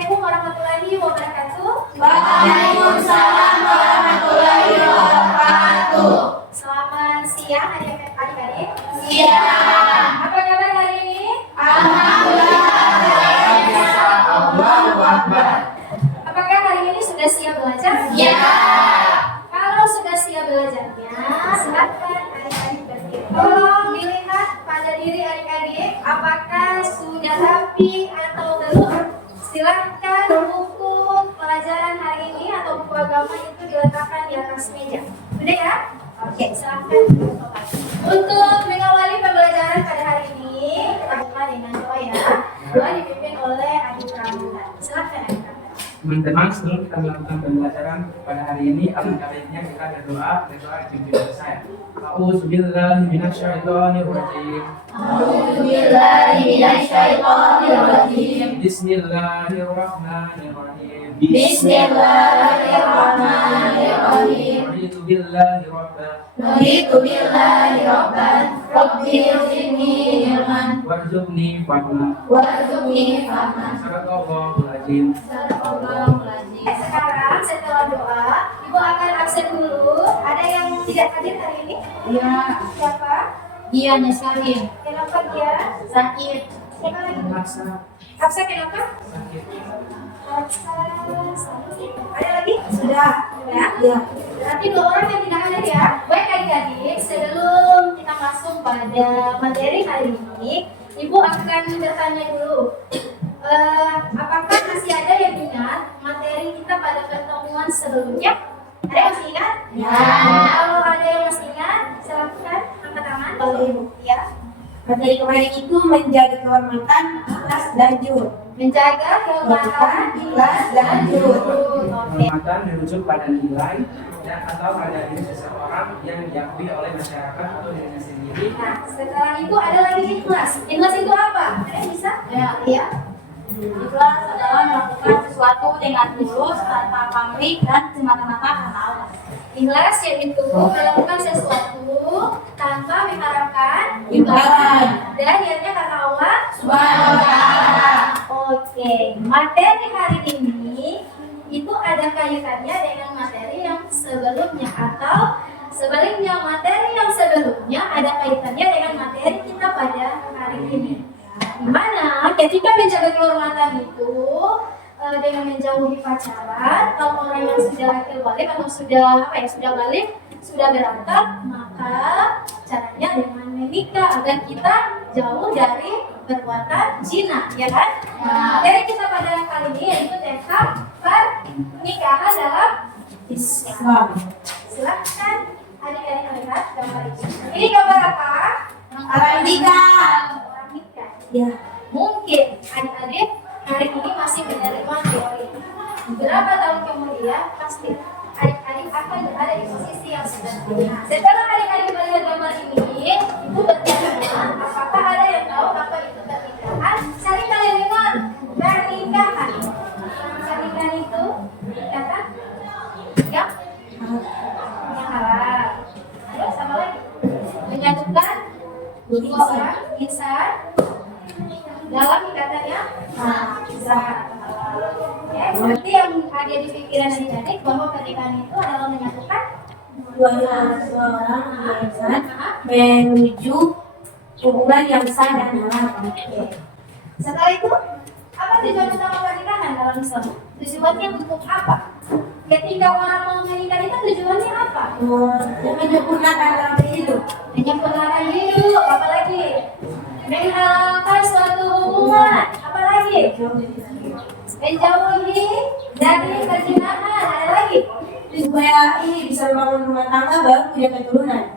Assalamualaikum warahmatullahi wabarakatuh. Waalaikumsalam warahmatullahi wabarakatuh. Selamat siang adik-adik. Siang. Apa kabar hari ini? Alhamdulillah. Allahu Akbar. Apakah hari ini sudah siap belajar? Ya. Kalau sudah siap belajarnya, silakan adik-adik berhenti. Tolong dilihat pada diri adik-adik, apakah sudah rapi atau belum. Silakan buku pelajaran hari ini atau buku agama itu diletakkan di atas meja. Sudah ya? Oke, silakan. Untuk mengawali pembelajaran pada hari ini, kita buka dengan doa ya. Doa dipimpin oleh Adik Pramuka. Silakan Adik Pramuka. Teman-teman, sebelum kita melakukan pembelajaran pada hari ini, alangkah baiknya kita berdoa dipimpin oleh saya. A'udzubillahi minasyaitonirrajim. A'udzubillahi minasyaitonirrajim. Bismillahirrahmanirrahim. Bismillahirrahmanirrahim. Raditu billahi rabban Raditu billahi rabban. Rabbi zidni ilman warzuqni fahma. warzuqni fahman. Sadaqallahul azim. Sadaqallahul azim. Sekarang setelah doa, Ibu akan absen dulu. Ada yang tidak hadir hari ini? Ya, Siapa? dia nyesarin. Kenapa dia? Sakit. Siapa lagi? Merasa Absen kenapa? sakit. Sakit. Ada lagi? Sudah. Ya. Ya. Berarti 2 orang yang tidak hadir ya. Baik adik-adik, sebelum kita masuk pada materi hari ini, Ibu akan bertanya dulu. Apakah masih ada yang ingat materi kita pada pertemuan sebelumnya? Ada yang masih ingat? Ya. Kalau ada yang masih ingat, silakan angkat tangan. Ya. Materi kemarin itu menjaga kehormatan, ikhlas dan jujur. Menjaga kehormatan, ikhlas dan jujur. Oke. Kehormatan dirujuk pada nilai dan atau pada diri seseorang yang diakui oleh masyarakat atau dirinya sendiri. Nah, setelah itu ada lagi ikhlas. Ikhlas itu apa? Ada yang bisa? Ya. Iya. Ikhlas adalah melakukan sesuatu dengan tulus, tanpa pamrih dan semata-mata karena Allah. Ikhlas yaitu melakukan sesuatu tanpa mengharapkan Imbalan. dan niatnya karena Allah. Subhanahu wa ta'ala. Oke, materi hari ini itu ada kaitannya dengan materi yang sebelumnya atau sebaliknya materi yang sebelumnya ada kaitannya dengan materi kita pada hari ini. Dimana ketika menjaga kehormatan itu dengan menjauhi pacaran, kalau orang yang sudah akil balik atau sudah balik, sudah berangkat, maka caranya dengan menikah agar kita jauh dari perbuatan zina, ya kan? Nah, materi kita pada kali ini yaitu tentang pernikahan dalam Islam. Silakan adik-adik melihat gambar ini. Ini gambar apa? Orang nikah. Orang nikah. Ya. Mungkin adik-adik hari ini masih menerima teori. Beberapa tahun kemudian pasti adik-adik akan berada di posisi yang seperti. Nah, setelah adik-adik melihat gambar ini, Ibu bertanya, apakah ada yang tahu apa itu pernikahan? Sering kalian dengar pernikahan. Pernikahan itu kata yang halal. Terus sama lagi menyatukan dua orang insan dalam ikatan yang sah. Ya, berarti yang ada di pikiran adik-adik bahwa pernikahan itu adalah menyatukan Dua orang insan menuju hubungan yang sah dan halal. Setelah itu, apa tujuan utama pernikahan dalam Islam? Tujuannya untuk apa? Ketika orang mau menikah itu tujuannya apa? Menyempurnakan dalam hidup. Menyempurnakan hidup, apalagi menghalalkan suatu hubungan, apalagi menjauhi dari perzinahan, ada lagi Supaya ini bisa membangun rumah tangga baru punya keturunan.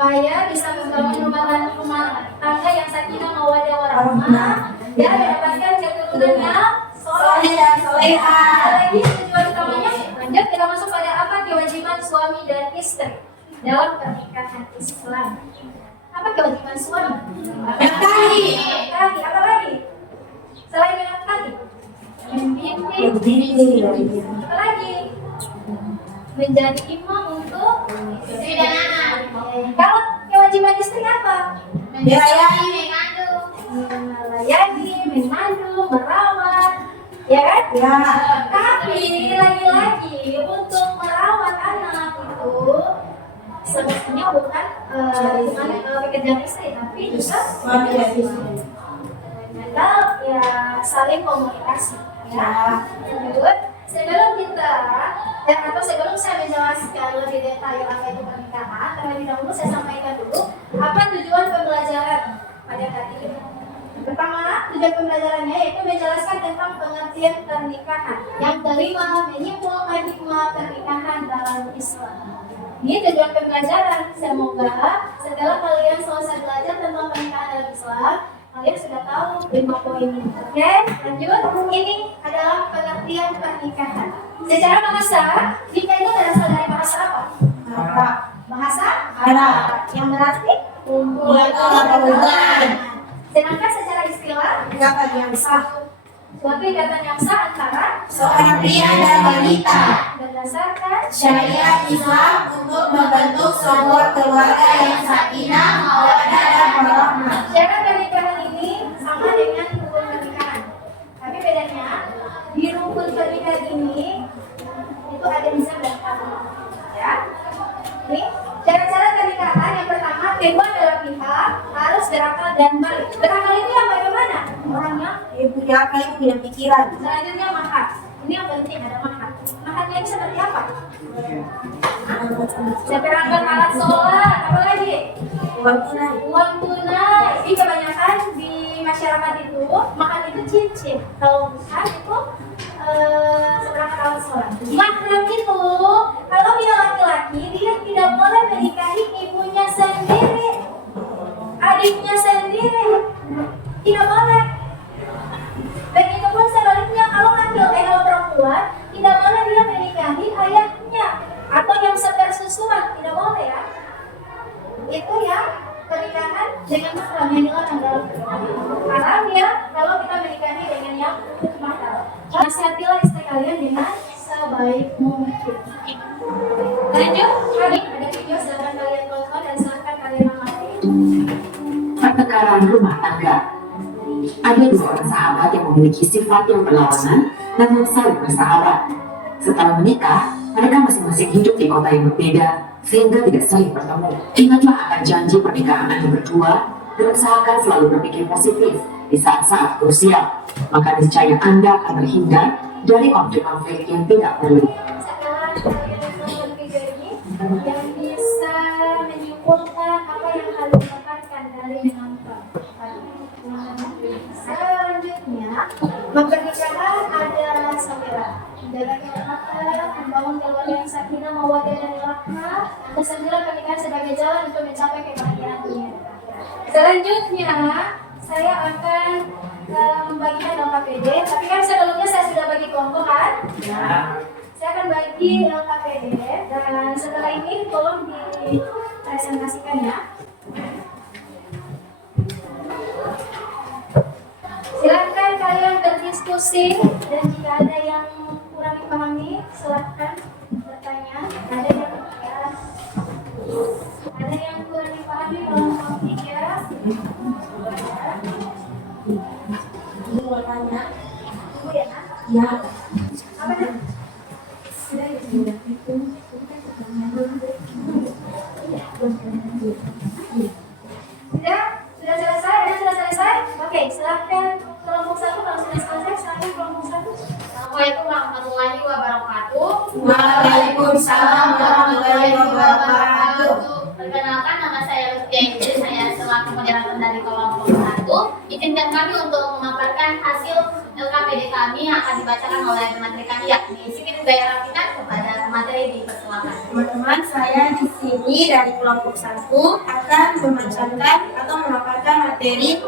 supaya bisa membangun rumah tangga yang sakinah mawaddah warahmah dan mendapatkan keturunan yang Soleh dan solehah. Ada lagi tujuan utamanya, lanjut kita masuk pada apa kewajiban suami dan istri dalam pernikahan Islam. Apa kewajiban suami? Menafkahi. Menafkahi. Apa lagi? Selain menafkahi, membimbing. Apa lagi? Menjadi imam untuk istri dan anak. Kalau kewajiban istri apa? Melayani, melayani, mengandung, merawat, Ya kan? Ya. Tapi lagi-lagi untuk merawat anak itu semestinya bukan pekerjaan istri, tapi juga mental ya saling komunikasi. Ya. Lanjut. Sebelum kita atau sebelum saya menjelaskan lebih detail apa itu pernikahan, terlebih dahulu saya sampaikan dulu apa tujuan pembelajaran pada kali ini. Pertama, tujuan pembelajarannya yaitu menjelaskan tentang pengertian pernikahan. Yang kelima, menyimpulkan hikmah pernikahan dalam Islam. Ini tujuan pembelajaran. Semoga setelah kalian selesai belajar tentang pernikahan dalam Islam, kalian sudah tahu 5 poin ini. Oke, lanjut. Ini adalah pengertian pernikahan. Secara bahasa, nikah itu berasal dari bahasa apa? Bahasa Arab. yang berarti Hubungan. sedangkan secara istilah Ikatan yang sah suatu ikatan yang sah antara seorang pria dan wanita berdasarkan syariat Islam untuk membentuk sebuah keluarga yang sakinah, mawaddah dan warahmah. syarat pernikahan ini sama dengan rukun pernikahan. Tapi bedanya di rukun pernikahan ini itu ada izin dan kabul. Ya. Ini syarat-syarat pernikahan yang pertama, kedua adalah pihak harus berakal dan balik. Berakal itu yang bagaimana? Orangnya. Punya akal, punya pikiran. Selanjutnya mahar. Ini yang penting ada mahar. Maharnya ini seperti apa? Seperangkat alat sholat, apa lagi? Uang tunai. Uang tunai. Jadi kebanyakan di masyarakat itu mahar itu cincin. Kalau bukan itu seperangkat alat sholat. Mahram itu kalau dia laki-laki dia tidak boleh menikahi ibunya sendiri, adiknya sendiri, tidak boleh. Begitupun sebaliknya kalau perempuan tidak boleh dia menikahi ayahnya atau yang sepersusuan, tidak boleh ya. Itu ya pernikahan dengan mahram yang dilarang dalam haram ya kalau kita menikahi dengan yang mahram. Nasihatilah istri kalian dengan sebaik mungkin. Lanjut, ada video silakan kalian tonton dan silakan kalian amati. Pertengkaran rumah tangga. Ada 2 orang sahabat yang memiliki sifat yang berlawanan namun saling bersahabat. Setelah menikah, mereka masing-masing hidup di kota yang berbeda sehingga tidak saling bertemu. Ingatlah akan janji pernikahan Anda berdua dan usahakan selalu berpikir positif di saat-saat krusial. Maka niscaya Anda akan terhindar dari konflik-konflik yang tidak perlu. Setelah kalian menonton video ini, yang bisa menyimpulkan apa yang kalian dapatkan dari menonton. Selanjutnya, pernikahan ada 9. Menjaga kehormatan, membangun keluarga yang sakinah, mawaddah dan warahmah. Kesembilan, pernikahan sebagai jalan untuk mencapai kebahagiaan dunia dan akhirat. Selanjutnya, saya akan membagikan LKPD. Tapi kan sebelumnya saya sudah bagi kelompok kan? Saya akan bagi LKPD dan setelah ini tolong dipresentasikan ya. Silakan kalian berdiskusi dan jika ada yang kurang dipahami silakan bertanya. Ada yang kurang dipahami kelompok 3. Mau tanya? Tunggu ya, Nak. Ya. Apa Nak? Sudah ya, sudah. Sudah selesai? Ada sudah selesai? Oke, silakan kelompok 1 kalau sudah selesai, silakan kelompok 1. Assalamualaikum warahmatullahi wabarakatuh. Waalaikumsalam warahmatullahi wabarakatuh. Perkenalkan, nama saya Lutfi Aidil, saya selaku moderator dari kelompok 1. Izinkan kami untuk memaparkan hasil LKPD kami yang akan dibacakan oleh materi kami yakni Sipil Budaya Rapitan kepada materi dipersilakan. Teman-teman, saya di sini dari kelompok 1 akan membacakan atau memaparkan materi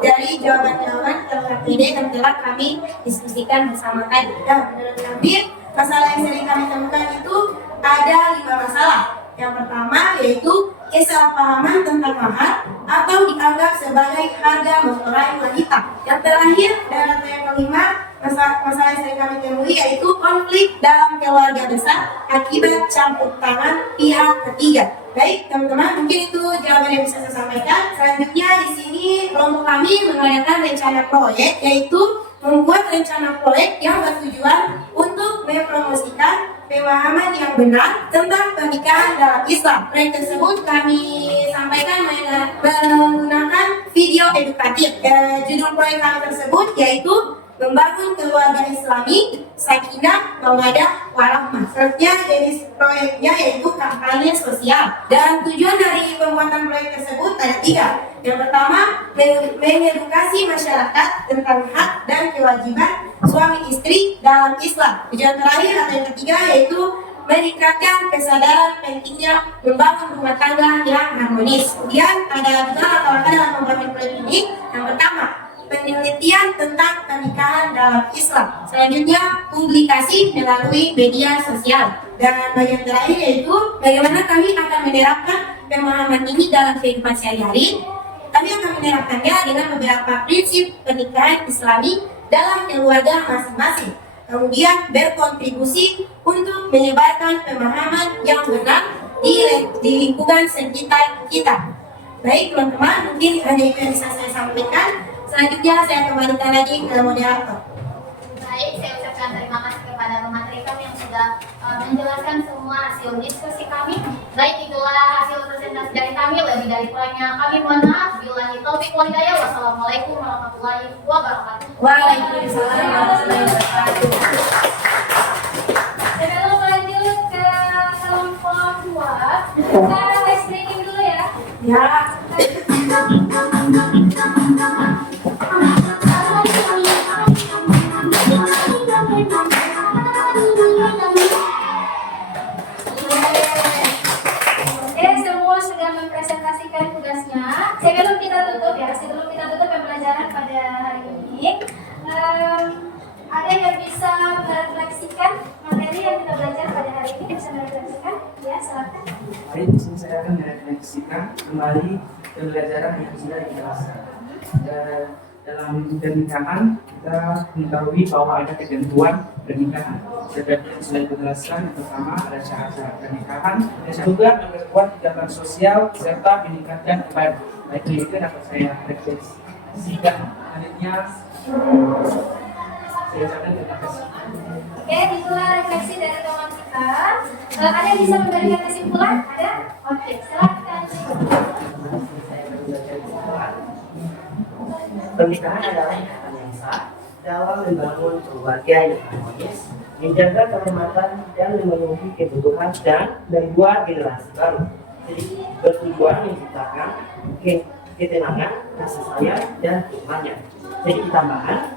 dari jawaban-jawaban LKPD yang telah kami diskusikan bersama tadi. Dan menurut kami, masalah yang sering kami temukan itu ada 5 masalah. Yang pertama yaitu kesalahpahaman tentang mahar atau dianggap sebagai harga mempelai wanita. Yang terakhir dan atau yang kelima, masalah yang sering kami temui yaitu konflik dalam keluarga besar akibat campur tangan pihak ketiga. Baik teman-teman, mungkin itu jawaban yang bisa saya sampaikan. Selanjutnya di sini kelompok kami mengadakan rencana proyek yaitu membuat rencana proyek yang bertujuan untuk mempromosikan pemahaman yang benar tentang pernikahan dalam Islam. Proyek tersebut kami sampaikan menggunakan video edukatif. Judul proyek kami tersebut yaitu membangun keluarga Islami, sakinah, mawaddah, warahmah. Selanjutnya jenis proyeknya yaitu kampanye sosial. Dan tujuan dari pembuatan proyek tersebut ada 3. Yang pertama, mengedukasi masyarakat tentang hak dan kewajiban suami istri dalam Islam. Tujuan terakhir atau yang ketiga yaitu meningkatkan kesadaran pentingnya membangun rumah tangga yang harmonis. Kemudian ada 2 latar belakang dalam pembuatan proyek ini. Yang pertama, penelitian tentang pernikahan dalam Islam. Selanjutnya, publikasi melalui media sosial. Dan bagian terakhir yaitu bagaimana kami akan menerapkan pemahaman ini dalam kehidupan sehari-hari. Kami akan menerapkannya dengan beberapa prinsip pernikahan Islami dalam keluarga masing-masing. Kemudian berkontribusi untuk menyebarkan pemahaman yang benar di lingkungan sekitar kita. Baik teman-teman, mungkin hanya itu yang bisa saya sampaikan. Selanjutnya saya kembalikan lagi ke moderator. Baik, saya ucapkan terima kasih kepada pemateri kami yang sudah menjelaskan semua hasil diskusi kami. Baik, itulah hasil presentasi dari kami. Lebih dari kurangnya kami mohon maaf. Billahi taufiq wal hidayah. Wassalamualaikum warahmatullahi wabarakatuh. Waalaikumsalam warahmatullahi wabarakatuh. Sebelum lanjut ke kelompok 2, kita tes breaking dulu ya. Ya. Oke, semua sudah mempresentasikan tugasnya. Sebelum kita tutup pembelajaran pada hari ini, ada yang bisa merefleksikan materi yang kita belajar pada hari ini? Bisa merefleksikan? Ya, silakan. Baik, di sini saya akan merefleksikan kembali pembelajaran yang sudah dijelaskan. Dalam pernikahan kita mengetahui bahwa ada ketentuan pernikahan. Seperti yang sudah dijelaskan, yang pertama ada syarat-syarat pernikahan, yang kedua memperkuat ikatan sosial serta meningkatkan ibadah. Baik, itu dapat saya refleksikan. Selanjutnya saya ucapkan terima kasih. Oke, itulah refleksi dari teman kita. Ada yang bisa memberikan kesimpulan? Ada? Oke, silakan. Pernikahan adalah ikatan yang sah dalam membangun keluarga yang harmonis, menjaga kehormatan dan memenuhi kebutuhan dan membuat generasi baru. Jadi bertujuan menciptakan ketenangan, kasih sayang dan hikmahnya. Jadi tambahan,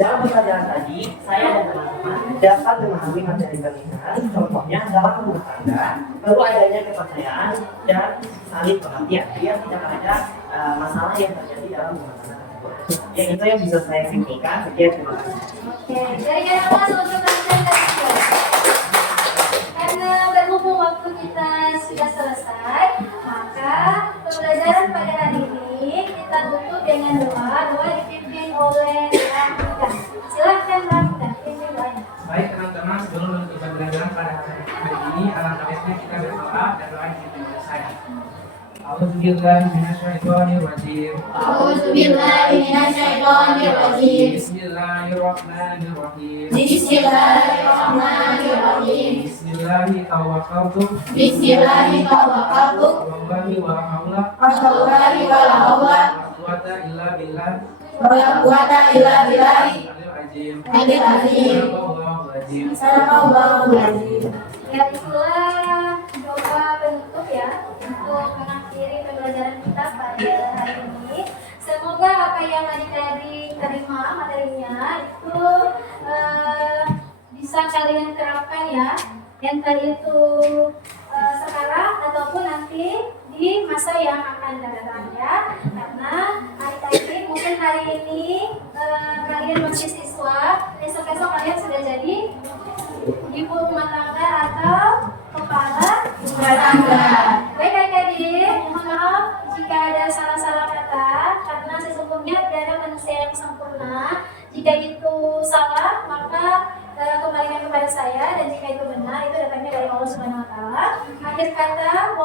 dalam pembelajaran tadi, saya dan teman-teman dapat memahami materi pernikahan. Contohnya dalam rumah tangga perlu adanya kepercayaan dan saling pengertian biar tidak ada masalah yang terjadi dalam rumah tangga. Yang itu yang bisa saya simpulkan. Sekian, terima kasih. Oke, dari kelas untuk presentasi. Karena berhubung waktu kita sudah selesai, maka pembelajaran pada hari ini kita tutup dengan doa dipimpin oleh Ramdan. Silakan Ramdan, pimpin doanya. Baik teman-teman, sebelum menutup pembelajaran pada hari ini, alangkah baiknya kita berdoa dan doa yang dipimpin saya. A'udzubillahi minasyaitonirrajim. A'udzubillahiminasyaitonirrajim. Bismillahirrahmanirrahim. Bismillahirrahmanirrahim. Bismillahirrahmanirrahim. Bismillahirrahmanirrahim. Wallahi wa haula Wallahi wala haula wa quwwata illa billah. wala quwwata illa billahi Alil azim. alil azim. Sadaqallahu azim. Sadaqallahul azim. Ya, itulah doa penutup ya untuk mengakhiri pembelajaran kita pada hari ini. Semoga apa yang adik-adik terima materinya itu bisa kalian terapkan ya, entah itu sekarang ataupun nanti di masa yang akan datang ya. Karena adik-adik mungkin hari ini kalian masih siswa, besok-besok kalian sudah jadi ibu rumah tangga atau kepala Rumah tangga. Baik adik-adik, mohon maaf jika ada salah-salah kata, karena sesungguhnya tidak ada manusia yang sempurna. Jika itu salah, maka kembalikan kepada saya, dan jika itu benar, itu datangnya dari Allah Subhanahu Wa Taala. Akhir kata,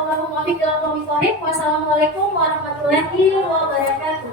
wassalamualaikum warahmatullahi wabarakatuh.